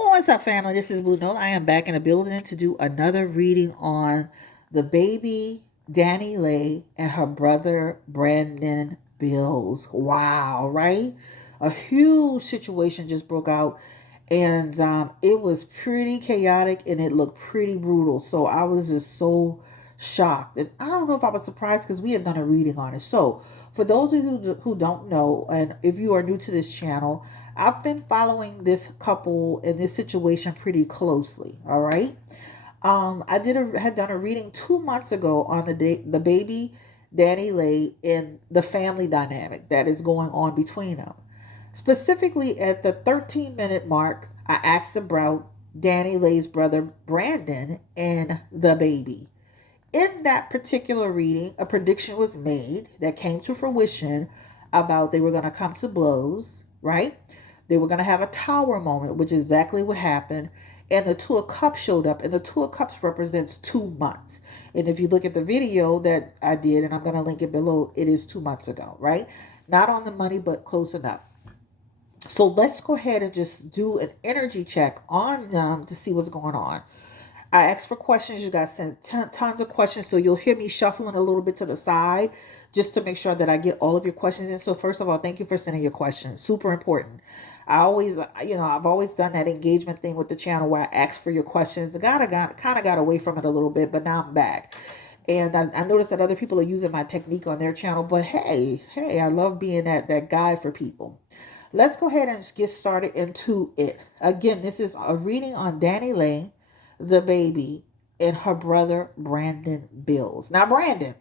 What's up, family? This is Blue Nola. I am back in the building to do another reading on DaBaby, DaniLeigh, and her brother Brandon Bills. Wow, right? A huge situation just broke out, and it was pretty chaotic and it looked pretty brutal. So I was just so shocked, and I don't know if I was surprised because we had done a reading on it. So for those of you who don't know, and if you are new to this channel, I've been following this couple in this situation pretty closely. All right. Had done a reading 2 months ago on DaBaby, DaniLeigh, and the family dynamic that is going on between them. Specifically, at the 13-minute mark, I asked about DaniLeigh's brother Brandon and DaBaby. In that particular reading, a prediction was made that came to fruition about they were going to come to blows, right? They were going to have a tower moment, which is exactly what happened. And the Two of Cups showed up, and the Two of Cups represents 2 months. And if you look at the video that I did, and I'm going to link it below, it is 2 months ago, right? Not on the money, but close enough. So let's go ahead and just do an energy check on them to see what's going on. I asked for questions. You guys sent tons of questions, so you'll hear me shuffling a little bit to the side just to make sure that I get all of your questions in. So first of all, thank you for sending your questions. Super important. I've always done that engagement thing with the channel where I ask for your questions. I kind of got away from it a little bit, but now I'm back. And I noticed that other people are using my technique on their channel. But hey, I love being that guide for people. Let's go ahead and get started into it. Again, this is a reading on DaniLeigh, DaBaby, and her brother Brandon Bills. Now, Brandon,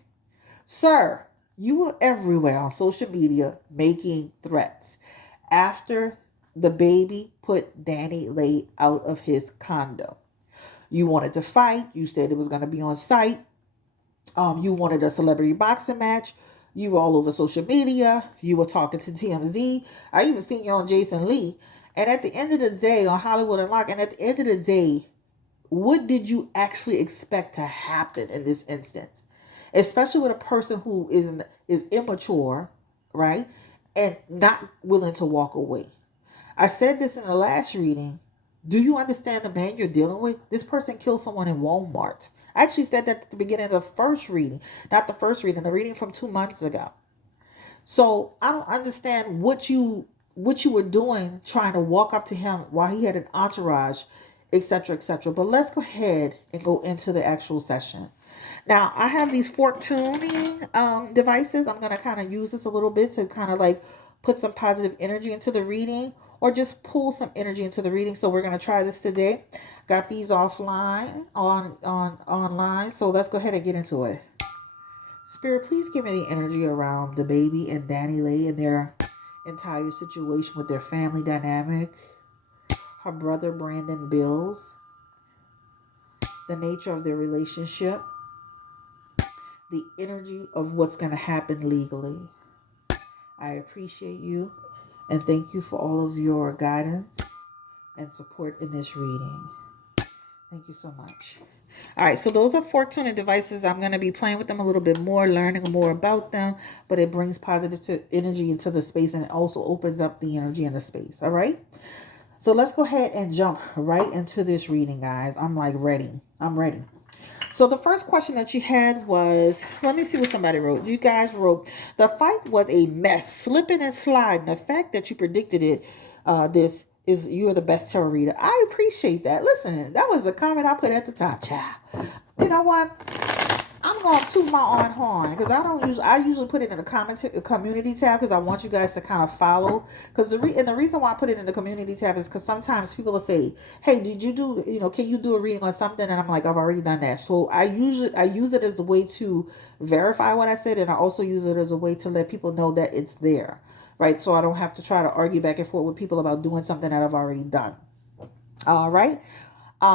sir, you were everywhere on social media making threats after DaBaby put DaniLeigh out of his condo. You wanted to fight. You said it was going to be on site. You wanted a celebrity boxing match. You were all over social media. You were talking to TMZ. I even seen you on Jason Lee. And at the end of the day, on Hollywood Unlocked, and at the end of the day, what did you actually expect to happen in this instance? Especially with a person who is immature, right? And not willing to walk away. I said this in the last reading. Do you understand the man you're dealing with? This person killed someone in Walmart. I actually said that at the beginning of the first reading. Not the first reading, the reading from 2 months ago. So I don't understand what you were doing trying to walk up to him while he had an entourage, etc., etc. But let's go ahead and go into the actual session. Now, I have these fork tuning devices. I'm going to kind of use this a little bit to kind of like put some positive energy into the reading or just pull some energy into the reading. So we're going to try this today. Got these offline online. So let's go ahead and get into it. Spirit, please give me the energy around DaBaby and DaniLeigh and their entire situation with their family dynamic. Her brother Brandon Bills. The nature of their relationship. The energy of what's going to happen legally. I appreciate you and thank you for all of your guidance and support in this reading. Thank you so much. All right, so those are fork tuning devices. I'm going to be playing with them a little bit more, learning more about them, but it brings positive energy into the space and it also opens up the energy in the space. All right, so let's go ahead and jump right into this reading, guys. I'm like ready. I'm ready. So the first question that you had was, let me see what somebody wrote. You guys wrote, the fight was a mess, slipping and sliding. The fact that you predicted it, this is you're the best tarot reader. I appreciate that. Listen, that was a comment I put at the top, child. You know what? I'm going to toot my own horn because I usually put it in the community tab because I want you guys to kind of follow. Because the reason why I put it in the community tab is because sometimes people will say, hey, did you do, can you do a reading on something? And I'm like, I've already done that. So I use it as a way to verify what I said. And I also use it as a way to let people know that it's there. Right. So I don't have to try to argue back and forth with people about doing something that I've already done. All right.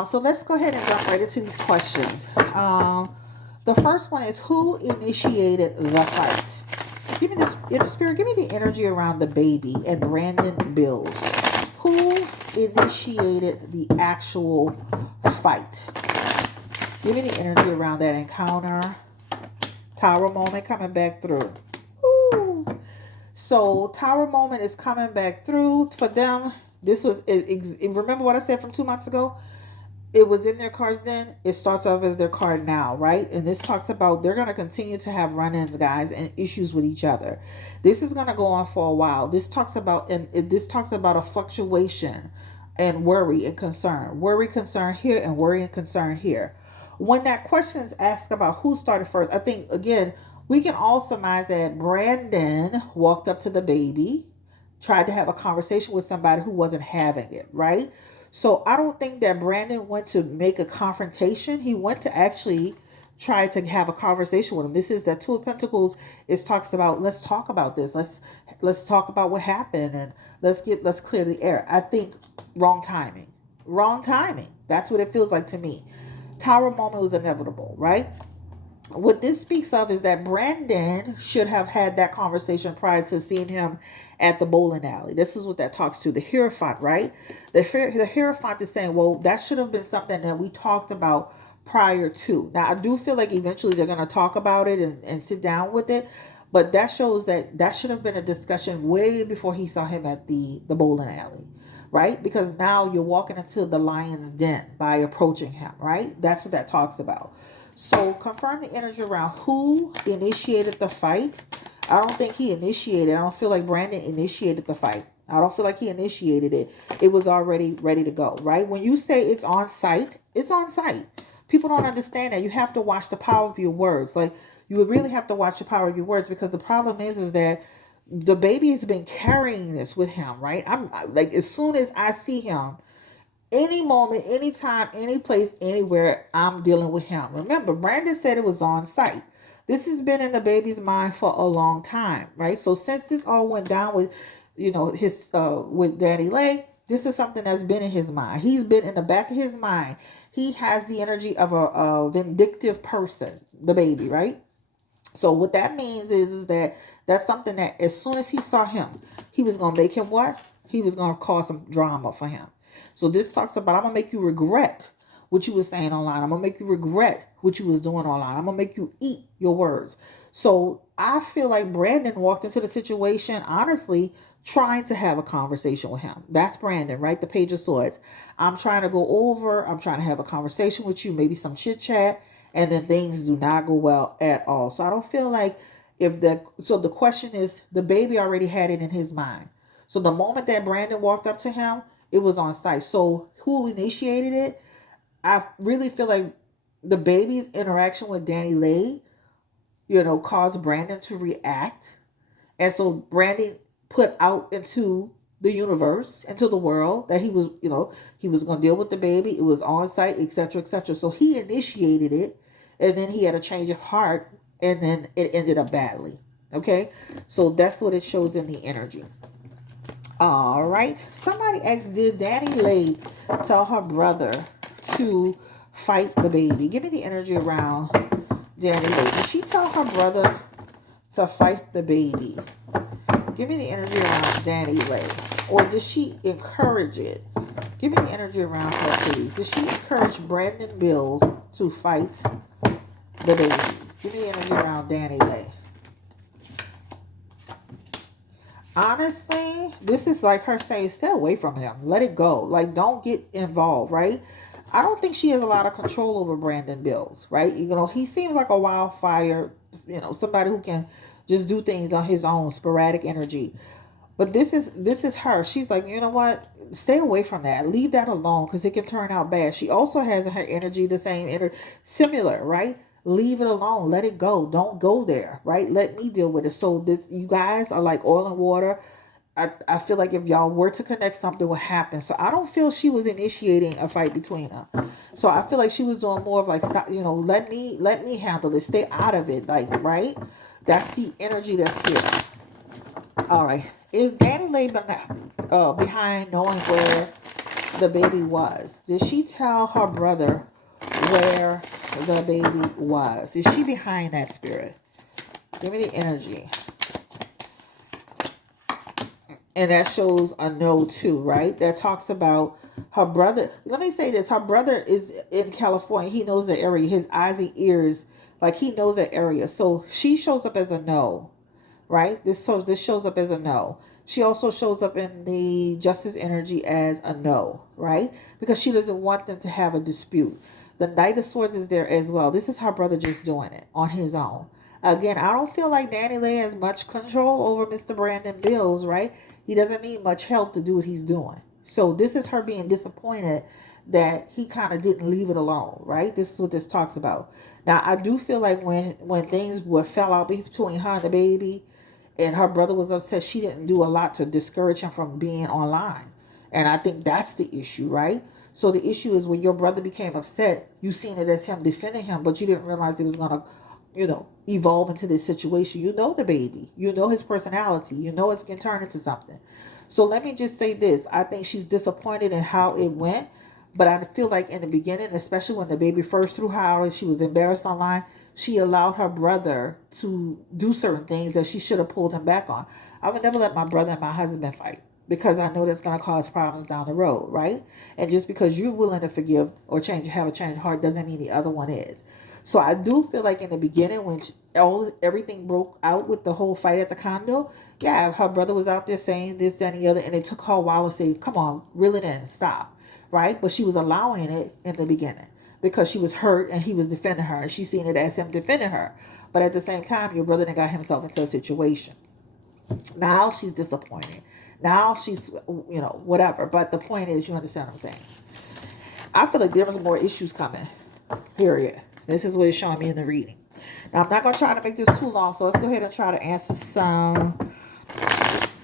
So let's go ahead and jump right into these questions. The first one is, who initiated the fight? Give me this, Spirit, give me the energy around DaBaby and Brandon Bills. Who initiated the actual fight? Give me the energy around that encounter. Tower moment coming back through. Ooh. So Tower moment is coming back through for them. This was, remember what I said from 2 months ago? It was in their cards then. It starts off as their card now, right? And this talks about they're going to continue to have run-ins, guys, and issues with each other. This is going to go on for a while. This talks about, this talks about a fluctuation and worry and concern. Worry, concern here, and worry and concern here. When that question is asked about who started first, I think, again, we can all surmise that Brandon walked up to DaBaby, tried to have a conversation with somebody who wasn't having it, right? So I don't think that Brandon went to make a confrontation. He went to actually try to have a conversation with him. This is that Two of Pentacles. It talks about, let's talk about this. Let's talk about what happened, and let's clear the air. I think wrong timing. Wrong timing. That's what it feels like to me. Tower moment was inevitable, right? What this speaks of is that Brandon should have had that conversation prior to seeing him at the bowling alley. This is what that talks to. The Hierophant, right? The Hierophant is saying, well, that should have been something that we talked about prior to. Now, I do feel like eventually they're going to talk about it and sit down with it. But that shows that that should have been a discussion way before he saw him at the bowling alley, right? Because now you're walking into the lion's den by approaching him, right? That's what that talks about. So confirm the energy around who initiated the fight. I don't think he initiated. I don't feel like Brandon initiated the fight. I don't feel like he initiated it. It was already ready to go, right? When you say it's on site, it's on site. People don't understand that. You have to watch the power of your words. Like, you would really have to watch the power of your words, because the problem is that DaBaby has been carrying this with him, right? I'm like, as soon as I see him, any moment, anytime, any place, anywhere, I'm dealing with him. Remember, Brandon said it was on site. This has been in DaBaby's mind for a long time, right? So since this all went down with, his with DaniLeigh, this is something that's been in his mind. He's been in the back of his mind. He has the energy of a vindictive person, DaBaby, right? So what that means is that that's something that as soon as he saw him, he was going to make him what? He was going to cause some drama for him. So this talks about, I'm going to make you regret what you was saying online. I'm going to make you regret what you was doing online. I'm going to make you eat your words. So I feel like Brandon walked into the situation, honestly, trying to have a conversation with him. That's Brandon, right? The Page of Swords. I'm trying to have a conversation with you, maybe some chit chat, and then things do not go well at all. So I don't feel like so the question is, DaBaby already had it in his mind. So the moment that Brandon walked up to him, it was on site. So who initiated it? I really feel like DaBaby's interaction with DaniLeigh, caused Brandon to react. And so Brandon put out into the universe, into the world, that he was going to deal with DaBaby. It was on site, etc., etc. So he initiated it, and then he had a change of heart, and then it ended up badly. Okay? So that's what it shows in the energy. All right. Somebody asked, did DaniLeigh tell her brother to fight DaBaby? Give me the energy around DaniLeigh. Did she tell her brother to fight DaBaby? Give me the energy around DaniLeigh. Or did she encourage it? Give me the energy around her, please. Did she encourage Brandon Bills to fight DaBaby? Give me the energy around DaniLeigh. Honestly, this is like her saying, stay away from him. Let it go. Like, don't get involved, right? I don't think she has a lot of control over Brandon Bills, right? He seems like a wildfire, somebody who can just do things on his own, sporadic energy. But this is her. She's like, you know what? Stay away from that. Leave that alone, because it can turn out bad. She also has in her energy the same similar, right? Leave it alone. Let it go. Don't go there, right? Let me deal with it. So you guys are like oil and water. I feel like if y'all were to connect, something would happen. So I don't feel she was initiating a fight between them. So I feel like she was doing more of like, stop, let me handle it. Stay out of it. Like, right? That's the energy that's here. All right. Is DaniLeigh behind knowing where DaBaby was? Did she tell her brother where DaBaby was? Is she behind that, spirit? Give me the energy. And that shows a no too, right? That talks about her brother. Let me say this. Her brother is in California. He knows the area. His eyes and ears, like he knows that area. So she shows up as a no, right? This shows up as a no. She also shows up in the justice energy as a no, right? Because she doesn't want them to have a dispute. The Knight of Swords is there as well. This is her brother just doing it on his own. Again, I don't feel like DaniLeigh has much control over Mr. Brandon Bills, right? He doesn't need much help to do what he's doing. So this is her being disappointed that he kind of didn't leave it alone, right? This is what this talks about. Now, I do feel like when things fell out between her and DaBaby, and her brother was upset, she didn't do a lot to discourage him from being online. And I think that's the issue, right? So the issue is when your brother became upset, you seen it as him defending him, but you didn't realize it was gonna, evolve into this situation. You know DaBaby. You know his personality. You know it's gonna turn into something. So let me just say this. I think she's disappointed in how it went. But I feel like in the beginning, especially when DaBaby first threw her out and she was embarrassed online, she allowed her brother to do certain things that she should have pulled him back on. I would never let my brother and my husband fight because I know that's going to cause problems down the road, right? And just because you're willing to forgive or have a change of heart doesn't mean the other one is. So I do feel like in the beginning when everything broke out with the whole fight at the condo, yeah, her brother was out there saying this, that, and the other, and it took her a while to say, come on, reel it in, stop, right? But she was allowing it in the beginning because she was hurt and he was defending her, and she seen it as him defending her. But at the same time, your brother then got himself into a situation. Now she's disappointed. Now she's, whatever. But the point is, you understand what I'm saying. I feel like there was more issues coming, period. This is what it's showing me in the reading. Now, I'm not going to try to make this too long, so let's go ahead and try to answer some.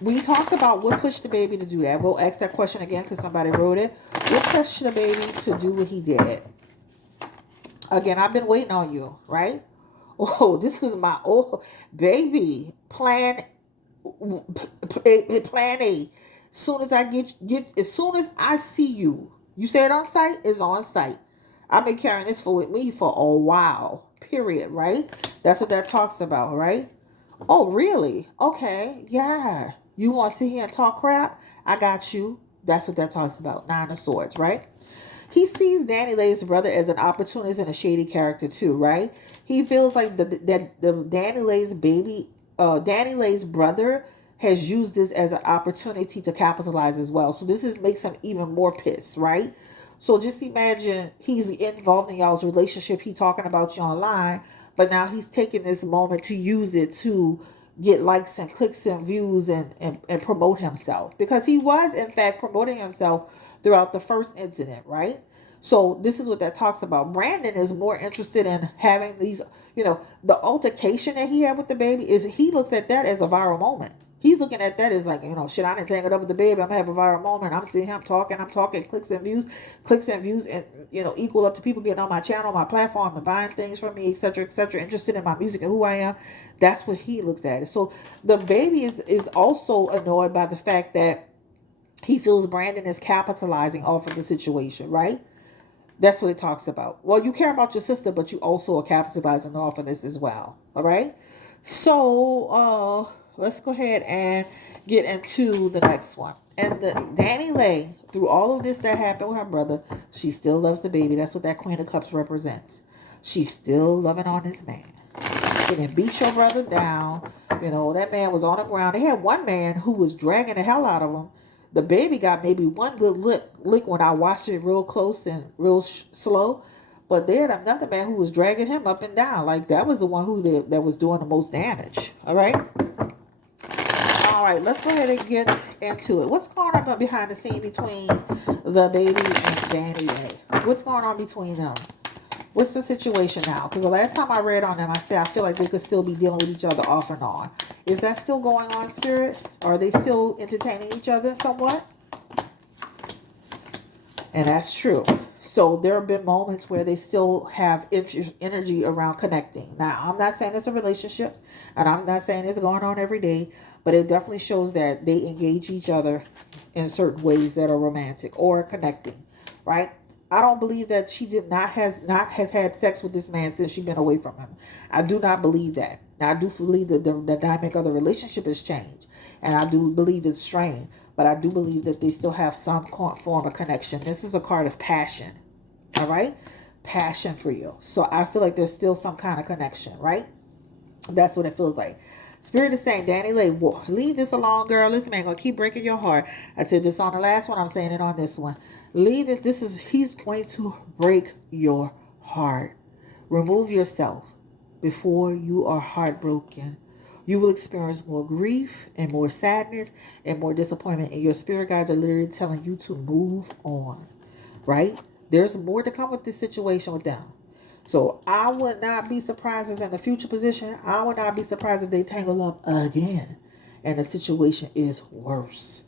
We talked about what pushed DaBaby to do that. We'll ask that question again because somebody wrote it. What pushed DaBaby to do what he did? Again, I've been waiting on you, right? Oh, this was my baby plan. Plan A. Soon as I as soon as I see you, you say it on site, it's on site. I've been carrying this with me for a while. Period. Right? That's what that talks about, right? Oh, really? Okay. Yeah. You want to sit here and talk crap? I got you. That's what that talks about. Nine of Swords, right? He sees DaniLeigh's brother as an opportunist and a shady character too, right? He feels like the DaniLeigh's brother has used this as an opportunity to capitalize as well. So this makes him even more pissed, right? So just imagine he's involved in y'all's relationship. He talking about you online, but now he's taking this moment to use it to get likes and clicks and views and promote himself. Because he was, in fact, promoting himself throughout the first incident, right? So this is what that talks about. Brandon is more interested in having these, the altercation that he had with DaBaby is he looks at that as a viral moment. He's looking at that as like, shit, I didn't tangle up with DaBaby. I'm going to have a viral moment. I'm seeing him talking. I'm talking clicks and views, and, equal up to people getting on my channel, my platform, and buying things from me, etc., etc., interested in my music and who I am. That's what he looks at. So DaBaby is also annoyed by the fact that he feels Brandon is capitalizing off of the situation, right? That's what it talks about. Well, you care about your sister, but you also are capitalizing off of this as well. All right? So, let's go ahead and get into the next one. And DaniLeigh, through all of this that happened with her brother, she still loves DaBaby. That's what that Queen of Cups represents. She's still loving on this man. She didn't beat your brother down. That man was on the ground. They had one man who was dragging the hell out of him. DaBaby got maybe one good lick when I watched it real close and real slow. But there, another man who was dragging him up and down. Like, that was the one that was doing the most damage. All right? All right, let's go ahead and get into it. What's going on behind the scene between DaBaby and DaniLeigh? What's going on between them? What's the situation now? Because the last time I read on them, I said I feel like they could still be dealing with each other off and on. Is that still going on, Spirit? Are they still entertaining each other somewhat? And that's true. So there have been moments where they still have energy around connecting. Now, I'm not saying it's a relationship, and I'm not saying it's going on every day, but it definitely shows that they engage each other in certain ways that are romantic or connecting, right? I don't believe that she has had sex with this man since she's been away from him. I do not believe that. Now, I do believe that the dynamic of the relationship has changed, and I do believe it's strained, but I do believe that they still have some form of connection. This is a card of passion, all right? Passion for you. So I feel like there's still some kind of connection, right? That's what it feels like. Spirit is saying, DaniLeigh, leave this alone, girl. This man gonna keep breaking your heart. I said this on the last one. I'm saying it on this one. Leave this. He's going to break your heart. Remove yourself before you are heartbroken. You will experience more grief and more sadness and more disappointment. And your spirit guides are literally telling you to move on, right? There's more to come with this situation with them. So I would not be surprised as in the future position. I would not be surprised if they tangle up again and the situation is worse.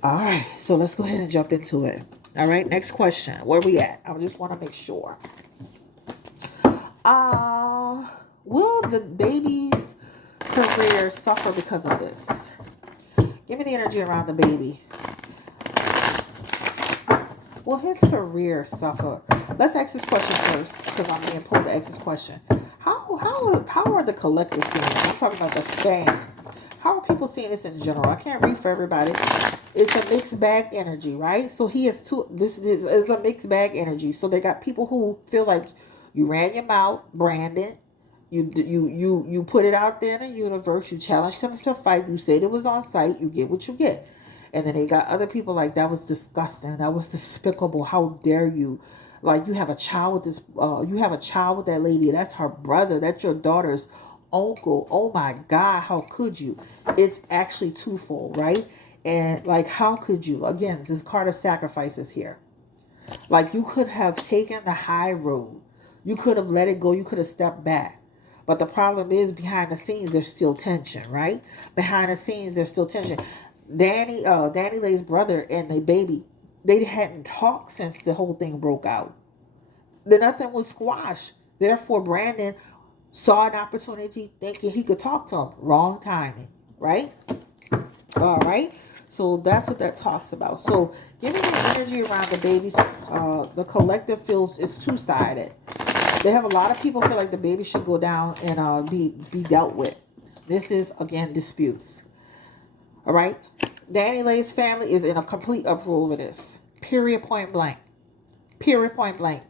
All right, so let's go ahead and jump into it. All right, next question. Where we at? I just want to make sure. Will the baby's career suffer because of this? Give me the energy around the baby. Will his career suffer? Let's ask this question first, because I'm being pulled to ask this question. How are the collective seeing it? I'm talking about the fans. How are people seeing this in general? I can't read for everybody. It's a mixed bag energy, right? So he has two. This is a mixed bag energy. So they got people who feel like you ran your mouth, Brandon. You put it out there in the universe. You challenged him to fight. You said it was on site. You get what you get. And then they got other people like, that was disgusting. That was despicable. How dare you? Like, you have a child with this. You have a child with that lady. That's her brother. That's your daughter's uncle. Oh my God, how could you? It's actually twofold, right? And like, how could you? Again, this card of sacrifices here. Like, you could have taken the high road. You could have let it go. You could have stepped back. But the problem is, behind the scenes, there's still tension, right? Behind the scenes, there's still tension. DaniLeigh's brother and the baby, they hadn't talked since the whole thing broke out. Then nothing was squashed. Therefore, Brandon saw an opportunity thinking he could talk to him. Wrong timing, right? All right. So that's what that talks about. So give me the energy around the babies. The collective feels it's two-sided. They have a lot of people feel like the baby should go down and be dealt with. This is, again, disputes. All right. DaniLeigh's family is in a complete uproar over this. Period, point blank. Period, point blank.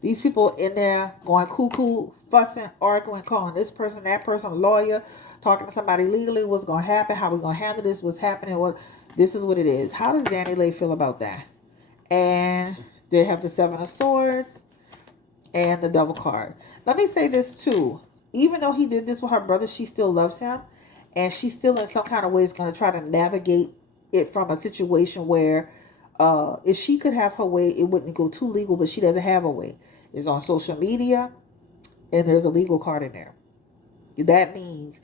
These people in there going cuckoo, fussing, arguing, calling this person, that person, lawyer, talking to somebody legally, what's going to happen, how we going to handle this, what's happening, this is what it is. How does DaniLeigh feel about that? And they have the Seven of Swords and the Devil card. Let me say this too. Even though he did this with her brother, she still loves him. And she still in some kind of way is going to try to navigate it from a situation where if she could have her way, it wouldn't go too legal, but she doesn't have a way. It's on social media and there's a legal card in there. That means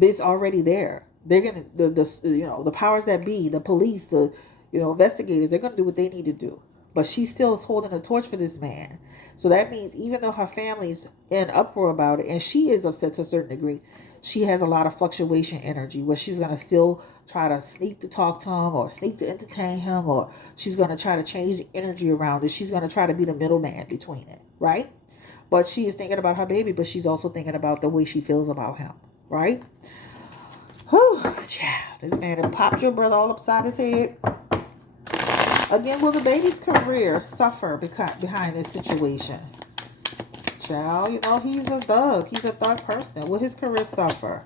it's already there. They're going to, the powers that be, the police, the, investigators, they're going to do what they need to do. But she still is holding a torch for this man. So that means even though her family's in uproar about it, and she is upset to a certain degree, she has a lot of fluctuation energy where she's going to still try to sneak to talk to him or sneak to entertain him, or she's going to try to change the energy around it. She's going to try to be the middleman between it, right? But she is thinking about her baby, but she's also thinking about the way she feels about him, right? Whew, child, this man had popped your brother all upside his head. Again, will the baby's career suffer behind this situation? Child, he's a thug. He's a thug person. Will his career suffer?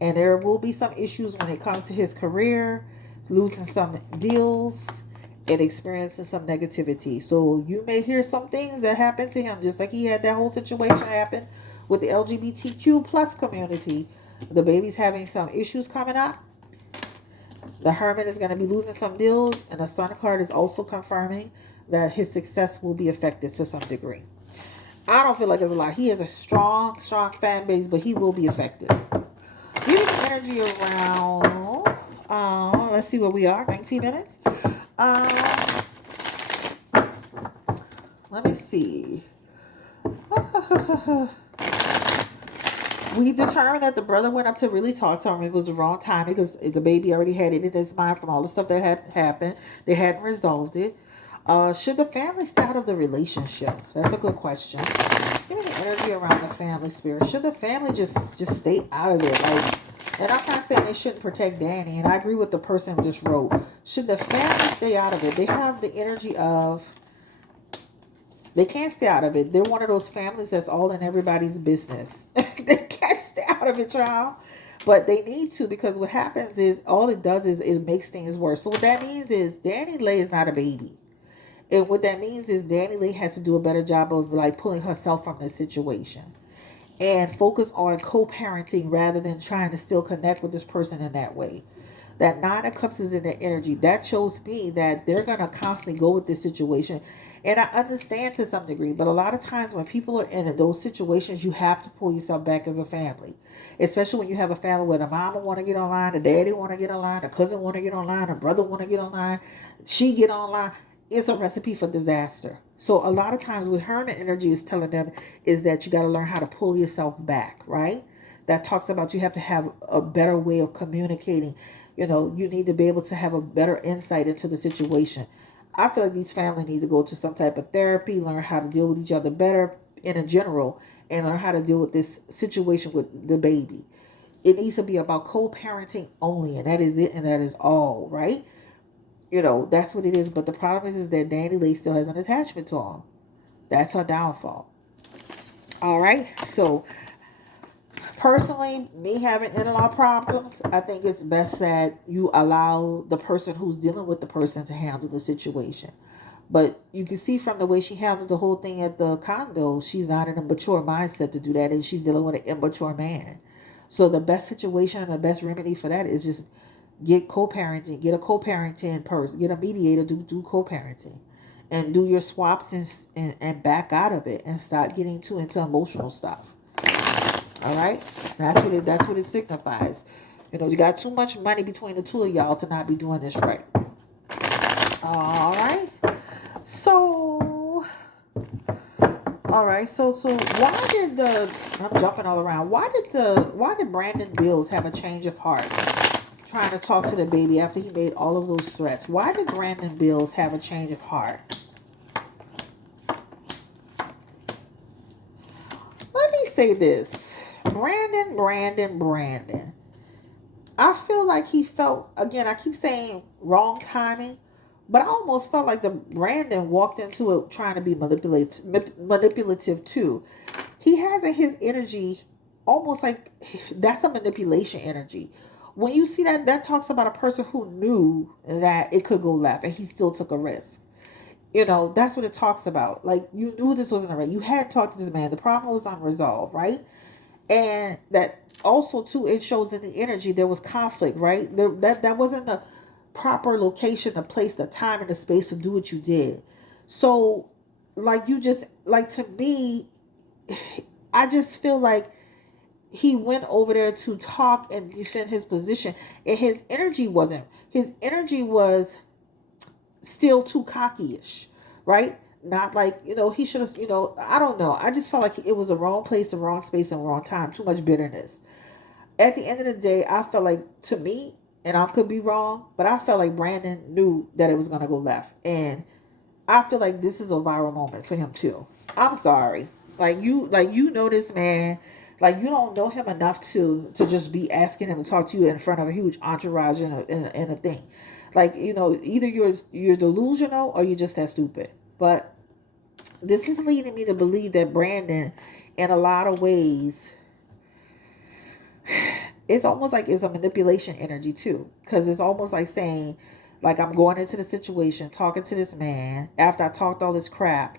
And there will be some issues when it comes to his career, losing some deals and experiencing some negativity. So you may hear some things that happen to him, just like he had that whole situation happen with the LGBTQ plus community. The baby's having some issues coming up. The Hermit is going to be losing some deals, and the Sun card is also confirming that his success will be affected to some degree. I don't feel like there's a lot. He has a strong fan base, but he will be affected. Give me the energy around. Let's see where we are. 19 minutes. Let me see. We determined that the brother went up to really talk to him. It was the wrong time because the baby already had it in his mind from all the stuff that had happened. They hadn't resolved it. Should the family stay out of the relationship? That's a good question. Give me the energy around the family spirit. Should the family just stay out of it? And I'm not saying they shouldn't protect Danny, and I agree with the person who just wrote. Should the family stay out of it? They have the energy of, they can't stay out of it. They're one of those families that's all in everybody's business. They can't stay out of it, child. But they need to, because what happens is all it does is it makes things worse. So what that means is DaniLeigh is not a baby. And what that means is DaniLeigh has to do a better job of like pulling herself from this situation and focus on co-parenting rather than trying to still connect with this person in that way. That Nine of Cups is in the energy. That shows me that they're going to constantly go with this situation. And I understand to some degree, but a lot of times when people are in those situations, you have to pull yourself back as a family. Especially when you have a family where the mama want to get online, the daddy want to get online, the cousin want to get online, the brother want to get online, she get online. It's a recipe for disaster. So a lot of times what Hermit energy is telling them is that you got to learn how to pull yourself back, right? That talks about you have to have a better way of communicating. You know, you need to be able to have a better insight into the situation. I feel like these families need to go to some type of therapy, learn how to deal with each other better in a general, and learn how to deal with this situation with the baby. It needs to be about co-parenting only, and that is it, and that is all, right? You know, that's what it is. But the problem is that DaniLeigh still has an attachment to him. That's her downfall. All right. So personally, me having in-law problems, I think it's best that you allow the person who's dealing with the person to handle the situation. But you can see from the way she handled the whole thing at the condo, she's not in a mature mindset to do that, and she's dealing with an immature man. So the best situation and the best remedy for that is just get co-parenting, get a co-parenting person, get a mediator, do co-parenting, and do your swaps and back out of it and stop getting too into emotional stuff. All right, that's what it signifies. You know, you got too much money between the two of y'all to not be doing this right. All right. So, all right. So why did I'm jumping all around. Why did Brandon Bills have a change of heart, trying to talk to the baby after he made all of those threats? Why did Brandon Bills have a change of heart? Let me say this. Brandon. I feel like he felt, again, I keep saying wrong timing, but I almost felt like the Brandon walked into it trying to be manipulative too. He has in his energy almost like that's a manipulation energy. When you see that, that talks about a person who knew that it could go left and he still took a risk. You know, that's what it talks about. Like, you knew this wasn't right. You had talked to this man. The problem was unresolved, right? And that also too, it shows in the energy there was conflict, right? That wasn't the proper location, the place, the time, and the space to do what you did. So, like, you just, like, to me, I just feel like he went over there to talk and defend his position, and his energy was still too cocky-ish, right? Not like, you know, he should have, you know, I don't know. I just felt like it was the wrong place, the wrong space, and wrong time. Too much bitterness. At the end of the day, I felt like, to me, and I could be wrong, but I felt like Brandon knew that it was going to go left. And I feel like this is a viral moment for him too. I'm sorry. Like you know this man, like you don't know him enough to just be asking him to talk to you in front of a huge entourage and a thing. Like, you know, either you're delusional or you're just that stupid. But this is leading me to believe that Brandon, in a lot of ways, it's almost like it's a manipulation energy too. Because it's almost like saying, like, I'm going into the situation, talking to this man after I talked all this crap,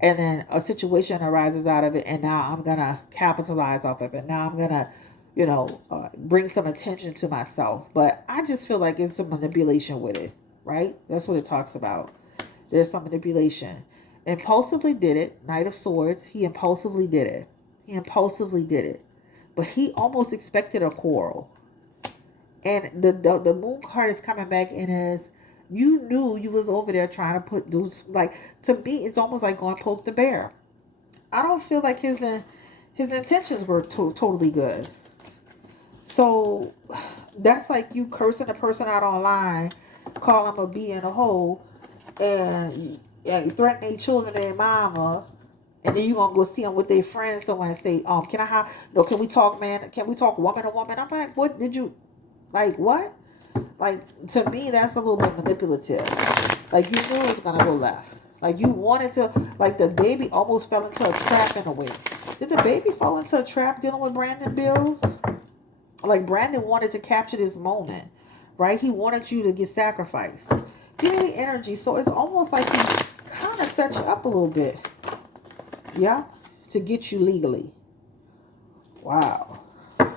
and then a situation arises out of it, and now I'm going to capitalize off of it. Now I'm going to, you know, bring some attention to myself. But I just feel like it's some manipulation with it, right? That's what it talks about. There's some manipulation. Impulsively did it. Knight of Swords. He impulsively did it. But he almost expected a quarrel. And the moon card is coming back in as you knew you was over there trying to put dudes, like, to me it's almost like going poke the bear. I don't feel like his intentions were totally good. So that's like you cursing a person out online, call them a bee in a hole, and threatening their children and their mama, and then you gonna go see them with their friends somewhere and say, can I have, no, can we talk, man? Can we talk woman to woman? I'm like, what did you, like, what? Like, to me, that's a little bit manipulative. Like, you knew it was gonna go left. Like, you wanted to, like, the baby almost fell into a trap in a way. Did the baby fall into a trap dealing with Brandon Bills? Like Brandon wanted to capture this moment, right? He wanted you to get sacrificed. Give me the energy. So it's almost like he kind of set you up a little bit. Yeah? To get you legally. Wow. I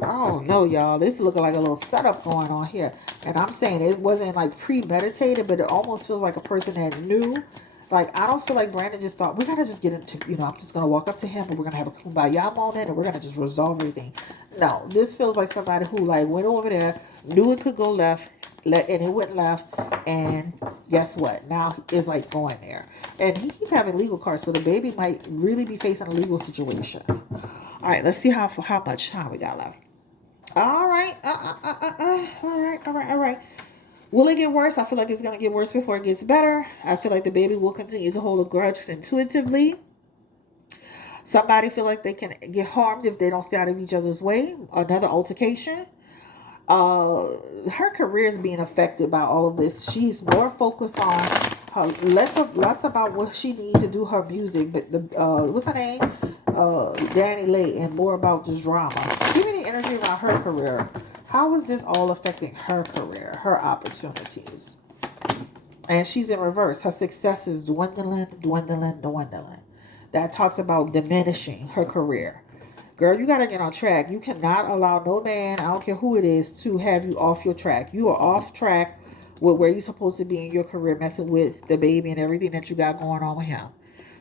don't know, y'all. This is looking like a little setup going on here. And I'm saying it wasn't like premeditated, but it almost feels like a person that knew. Like, I don't feel like Brandon just thought, we're going to just get into, you know, I'm just going to walk up to him and we're going to have a kumbaya moment and we're going to just resolve everything. No, this feels like somebody who, like, went over there, knew it could go left, and it went left, and guess what? Now it's like going there. And he keep having legal cards, so the baby might really be facing a legal situation. All right, let's see how much time we got left. All right. All right. Will it get worse? I feel like it's going to get worse before it gets better. I feel like the baby will continue to hold a grudge intuitively. Somebody feel like they can get harmed if they don't stay out of each other's way. Another altercation. Her career is being affected by all of this. She's more focused on her, less about what she needs to do her music, but the what's her name? DaniLeigh's, and more about this drama. Give me the energy around her career. How is this all affecting her career, her opportunities? And she's in reverse. Her success is dwindling. That talks about diminishing her career. Girl, you got to get on track. You cannot allow no man, I don't care who it is, to have you off your track. You are off track with where you're supposed to be in your career, messing with the baby and everything that you got going on with him.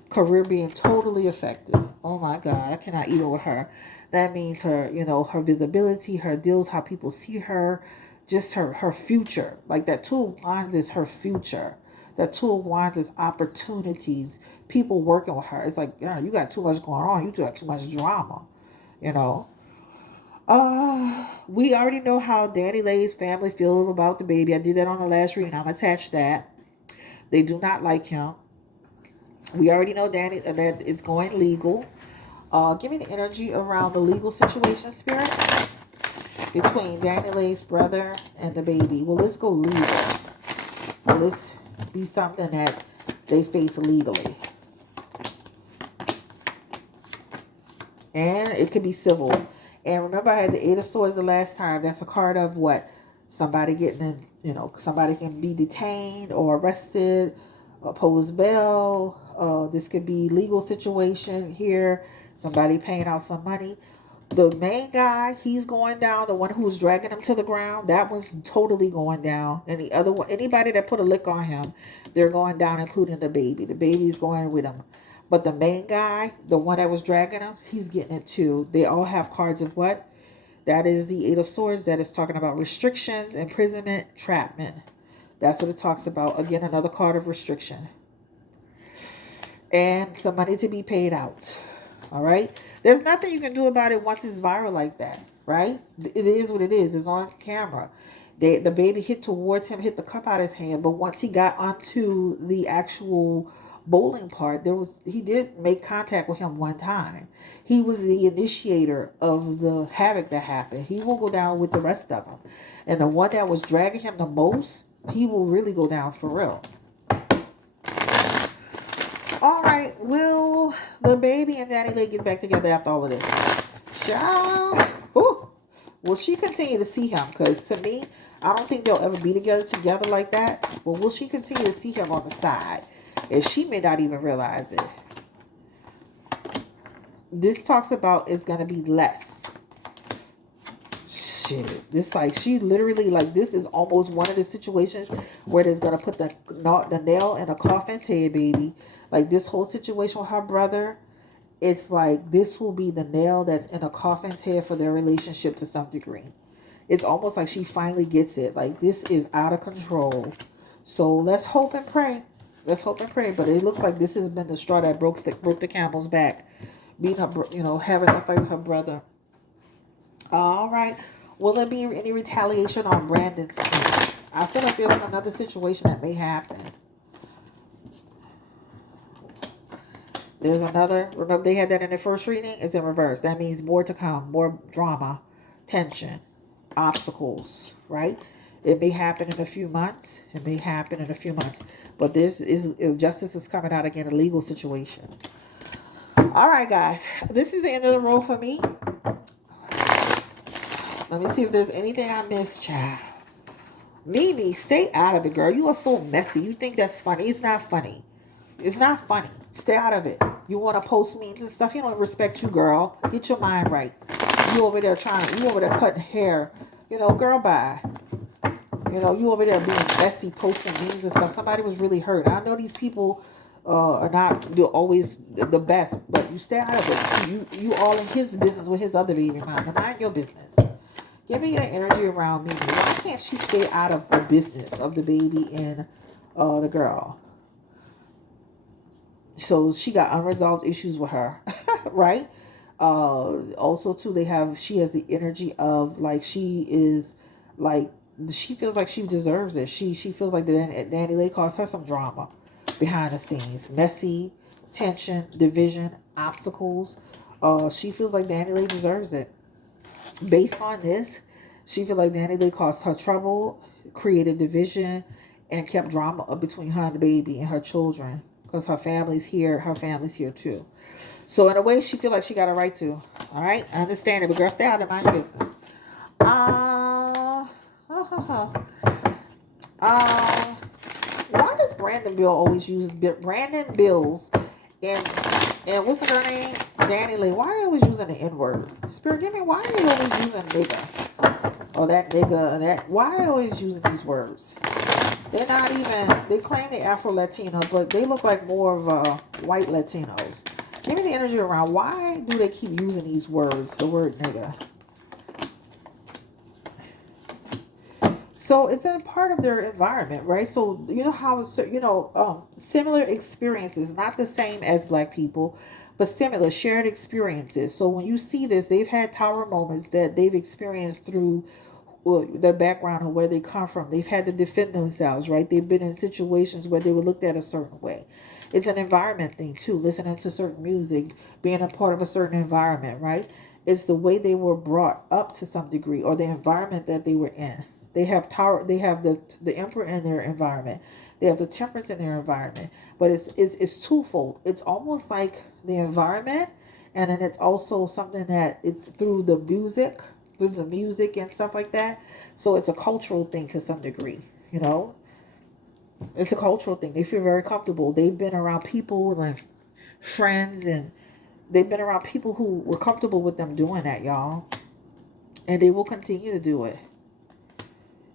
Career being totally affected. Oh my God, I cannot even with her. That means her, you know, her visibility, her deals, how people see her, just her future. Like that Two of Wands is her future. That Two of Wands is opportunities, people working with her. It's like, you know, you got too much going on. You got too much drama, you know. We already know how DaniLeigh's family feel about the baby. I did that on the last reading. I'm attached that. They do not like him. We already know Danny that it's going legal. Give me the energy around the legal situation, Spirit, between DaniLeigh's brother and the baby. Well, let's go legal. Will this be something that they face legally? And it could be civil. And remember, I had the Eight of Swords the last time. That's a card of what? Somebody getting in, you know, somebody can be detained or arrested, opposed bail. This could be legal situation here. Somebody paying out some money. The main guy, he's going down. The one who's dragging him to the ground, that one's totally going down. And the other one, anybody that put a lick on him, they're going down, including the baby. The baby's going with him. But the main guy, the one that was dragging him, he's getting it too. They all have cards of what? That is the Eight of Swords. That is talking about restrictions, imprisonment, entrapment. That's what it talks about. Again, another card of restriction. And some money to be paid out. All right? There's nothing you can do about it once it's viral like that, right? It is what it is. It's on camera. The baby hit towards him, hit the cup out of his hand. But once he got onto the actual bowling part, he did make contact with him one time. He was the initiator of the havoc that happened. He will go down with the rest of them. And the one that was dragging him the most, he will really go down for real. All right, will the baby and DaniLeigh's get back together after all of this? Child. Ooh. Will she continue to see him? Because to me, I don't think they'll ever be together like that. But will she continue to see him on the side? And she may not even realize it. This talks about it's going to be less. Shit. This, like, she literally, like, this is almost one of the situations where there's going to put the nail in a coffin's head, baby. Like, this whole situation with her brother, it's like this will be the nail that's in a coffin's head for their relationship to some degree. It's almost like she finally gets it. Like, this is out of control. So let's hope and pray. Let's hope and pray. But it looks like this has been the straw that broke the camel's back. Being her, having a fight with her brother. All right. Will there be any retaliation on Brandon's end? I feel like there's another situation that may happen. There's another. Remember, they had that in the first reading. It's in reverse. That means more to come. More drama, tension, obstacles, right? It may happen in a few months. It may happen in a few months. But justice is coming out again, a legal situation. All right, guys. This is the end of the road for me. Let me see if there's anything I missed, child. Mimi, stay out of it, girl. You are so messy. You think that's funny. It's not funny. It's not funny. Stay out of it. You want to post memes and stuff. He don't respect you, girl. Get your mind right. You over there you over there cutting hair. You know, girl, bye. You know, you over there being messy, posting memes and stuff. Somebody was really hurt. I know these people are not always the best, but you stay out of it. You all in his business with his other baby mama. Mind your business. Give me your energy around me. Why can't she stay out of the business of the baby and the girl? So she got unresolved issues with her, right? Also too, she has the energy of like she is like she feels like she deserves it. She feels like DaniLeigh caused her some drama behind the scenes, messy, tension, division, obstacles. She feels like DaniLeigh deserves it. Based on this, she feels like DaniLeigh caused her trouble, created division, and kept drama between her and the baby and her children. Because her family's here too. So in a way, she feel like she got a right to. All right, I understand it, but girl, stay out of my business. Why does Brandon Bill always use Brandon Bills and what's her name? DaniLeigh. Why are they always using the N word? Spirit, give me. Why are they always using nigga or that nigga? That why are they always using these words? They're not even, they claim they're Afro-Latino, but they look like more of white Latinos. Give me the energy around, why do they keep using these words, the word nigga? So it's a part of their environment, right? So you know how, similar experiences, not the same as black people, but similar shared experiences. So when you see this, they've had tower moments that they've experienced through their background or where they come from. They've had to defend themselves, right? They've been in situations where they were looked at a certain way. It's an environment thing too, listening to certain music, being a part of a certain environment, right? It's the way they were brought up to some degree or the environment that they were in. They have the emperor in their environment. They have the temperance in their environment. But it's twofold. It's almost like the environment, and then it's also something that it's through the music and stuff like that. So it's a cultural thing to some degree, you know. It's a cultural thing. They feel very comfortable. They've been around people and friends, and they've been around people who were comfortable with them doing that, y'all. And they will continue to do it.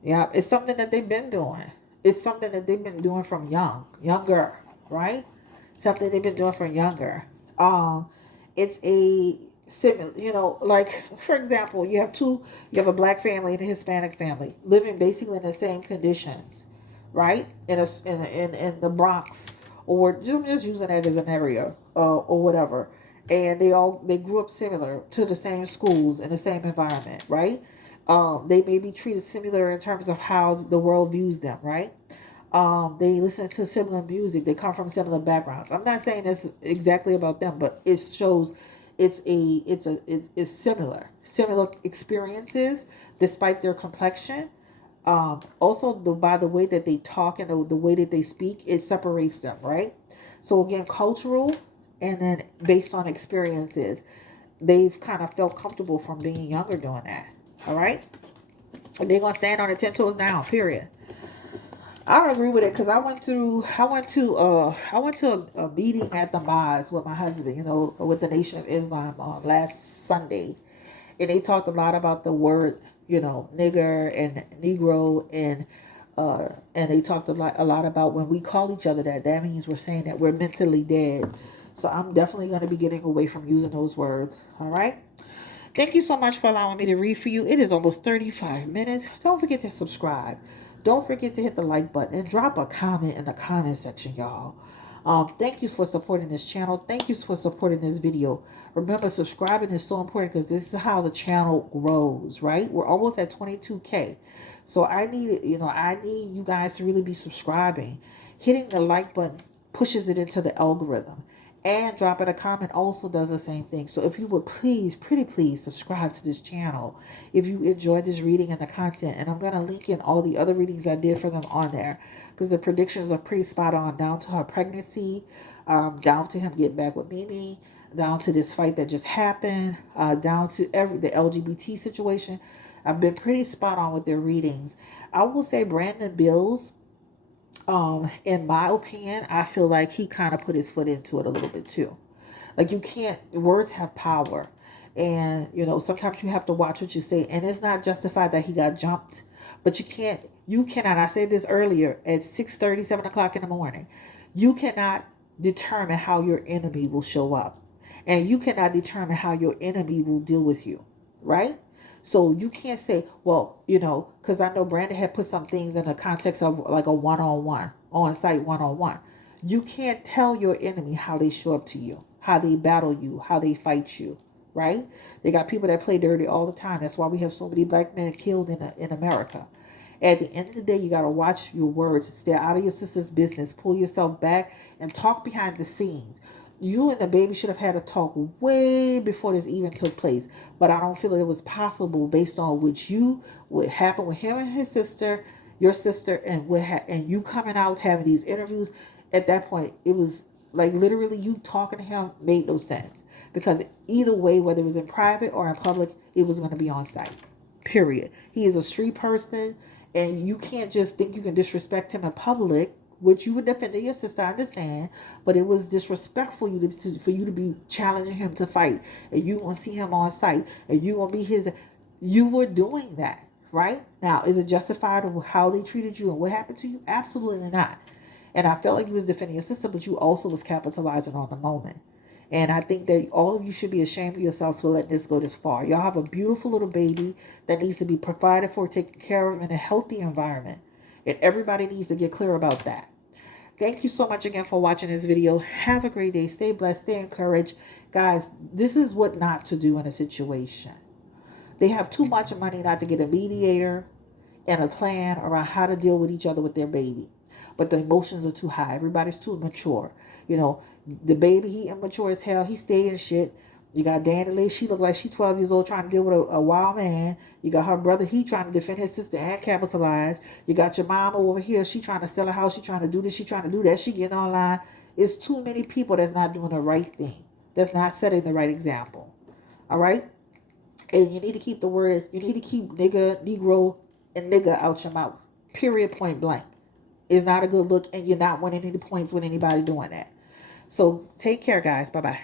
Yeah, it's something that they've been doing. It's something that they've been doing from younger, right? Something they've been doing from younger. It's a similar, like for example, you have a black family and a Hispanic family living basically in the same conditions, right? In the Bronx, or I'm just using that as an area, or whatever. And they grew up similar to the same schools in the same environment, right? They may be treated similar in terms of how the world views them, right? They listen to similar music. They come from similar backgrounds. I'm not saying this exactly about them, but it shows it's similar experiences despite their complexion. Also, by the way that they talk and the way that they speak, it separates them, right? So again, cultural, and then based on experiences, they've kind of felt comfortable from being younger doing that. All right, and they're gonna stand on their 10 toes down. Period. I don't agree with it because I went to a meeting at the mosque with my husband, with the Nation of Islam on last Sunday, and they talked a lot about the word, nigger and negro, and they talked a lot about when we call each other that means we're saying that we're mentally dead. So I'm definitely going to be getting away from using those words. All right. Thank you so much for allowing me to read for you. It is almost 35 minutes. Don't forget to subscribe. Don't forget to hit the like button and drop a comment in the comment section, y'all. Thank you for supporting this channel. Thank you for supporting this video. Remember, subscribing is so important because this is how the channel grows, right? We're almost at 22K. So I need you guys to really be subscribing. Hitting the like button pushes it into the algorithm. And dropping a comment also does the same thing. So if you would please, pretty please, subscribe to this channel if you enjoyed this reading and the content. And I'm going to link in all the other readings I did for them on there, because the predictions are pretty spot on, down to her pregnancy, down to him getting back with Mimi, down to this fight that just happened, down to the LGBT situation. I've been pretty spot on with their readings. I will say Brandon Bills, in my opinion, I feel like he kind of put his foot into it a little bit too. Like, you can't, words have power. And, sometimes you have to watch what you say. And it's not justified that he got jumped. But you cannot, I said this earlier, at 6:30, 7 o'clock in the morning, you cannot determine how your enemy will show up. And you cannot determine how your enemy will deal with you, right? So you can't say, well, because I know Brandon had put some things in the context of like a one-on-one, on-site one-on-one. You can't tell your enemy how they show up to you, how they battle you, how they fight you, right? They got people that play dirty all the time. That's why we have so many black men killed in America. At the end of the day, you got to watch your words. Stay out of your sister's business. Pull yourself back and talk behind the scenes. You and DaBaby should have had a talk way before this even took place. But I don't feel it was possible based on what happened with him and his sister, your sister, and and you coming out having these interviews. At that point, it was like literally you talking to him made no sense. Because either way, whether it was in private or in public, it was going to be on site. Period. He is a street person, and you can't just think you can disrespect him in public, which you would defend your sister, I understand, but it was disrespectful for you to be challenging him to fight, and you want to see him on site, and you want to be his. You were doing that, right? Now, is it justified of how they treated you and what happened to you? Absolutely not. And I felt like you was defending your sister, but you also was capitalizing on the moment. And I think that all of you should be ashamed of yourself for letting this go this far. Y'all have a beautiful little baby that needs to be provided for, taken care of in a healthy environment. And everybody needs to get clear about that. Thank you so much again for watching this video. Have a great day. Stay blessed. Stay encouraged. Guys, this is what not to do in a situation. They have too much money not to get a mediator and a plan around how to deal with each other with their baby. But the emotions are too high. Everybody's too mature. DaBaby, he immature as hell. He stayed in shit. You got DaniLeigh's, she look like she 12 years old trying to deal with a wild man. You got her brother, he trying to defend his sister and capitalize. You got your mama over here, she trying to sell a house, she trying to do this, she trying to do that, she getting online. It's too many people that's not doing the right thing. That's not setting the right example. All right? And you need to keep you need to keep nigga, Negro, and nigga out your mouth. Period, point blank. It's not a good look, and you're not winning any points with anybody doing that. So take care, guys. Bye-bye.